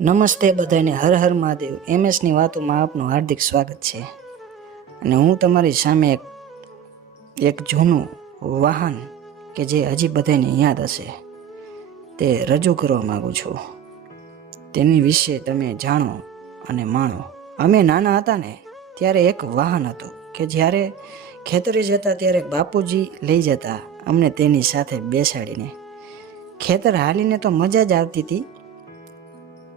નમસ્તે બધાને, હર હર મહાદેવ. એમએસની વાતોમાં આપનું હાર્દિક સ્વાગત છે. અને હું તમારી સામે એક એક જૂનું વાહન કે જે હજી બધાને યાદ હશે, તે રજૂ કરવા માગું છું. તેની વિશે તમે જાણો અને માણો. અમે નાના હતા ને, ત્યારે એક વાહન હતું કે જ્યારે ખેતરે જતા ત્યારે બાપુજી લઈ જતા અમને તેની સાથે બેસાડીને. ખેતર હાલીને તો મજા જ આવતી હતી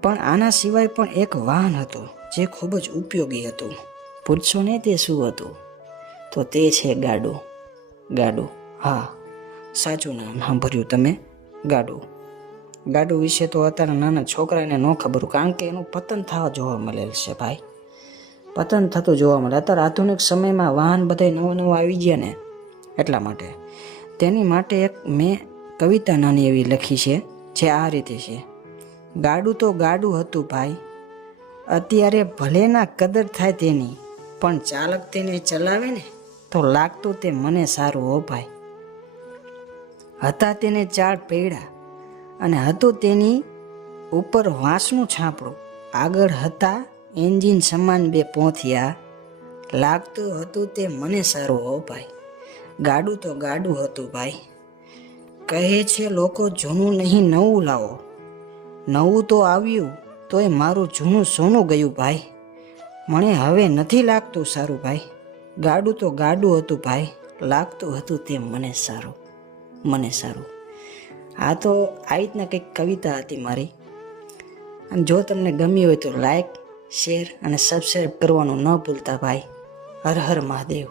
પણ આના સિવાય પણ એક વાહન હતું, જે ખૂબ જ ઉપયોગી હતું. પૂછશો ને તે શું હતું? તો તે છે ગાડું. ગાડું, હા. સાચું નામ સાંભળ્યું તમે? ગાડું. ગાડું વિશે તો અત્યારે નાના છોકરાને ન ખબર, કારણ કે એનું પતન થવા જોવા મળેલ છે ભાઈ. પતન થતું જોવા મળે. અત્યારે આધુનિક સમયમાં વાહન બધા નવા નવા આવી ગયા ને, એટલા માટે. તેની માટે એક મેં કવિતા નાની એવી લખી છે, જે આ રીતે છે. ગાડું તો ગાડું હતું ભાઈ. અત્યારે ભલે ના કદર થાય તેની, પણ ચાલક તેને ચલાવે ને, તો લાગતું તે મને સારું હો ભાઈ. હતા તેને ચાર પૈડા, અને હતું તેની ઉપર વાંસનું છાપડું. આગળ હતા એન્જિન સમાન બે પોથિયા. લાગતું હતું તે મને સારું હો ભાઈ. ગાડું તો ગાડું હતું ભાઈ. કહે છે, લોકો જૂનું નહીં, નવું લાવો. નવું તો આવ્યું, તોય મારું જૂનું સોનું ગયું ભાઈ. મને હવે નથી લાગતું સારું ભાઈ. ગાડું તો ગાડું હતું ભાઈ, લાગતું હતું તે મને સારું મને સારું. આ તો આ રીતના કંઈક કવિતા હતી મારી. અને જો તમને ગમી હોય તો લાઈક શેર અને સબસ્ક્રાઈબ કરવાનું ન ભૂલતા ભાઈ. હર હર મહાદેવ.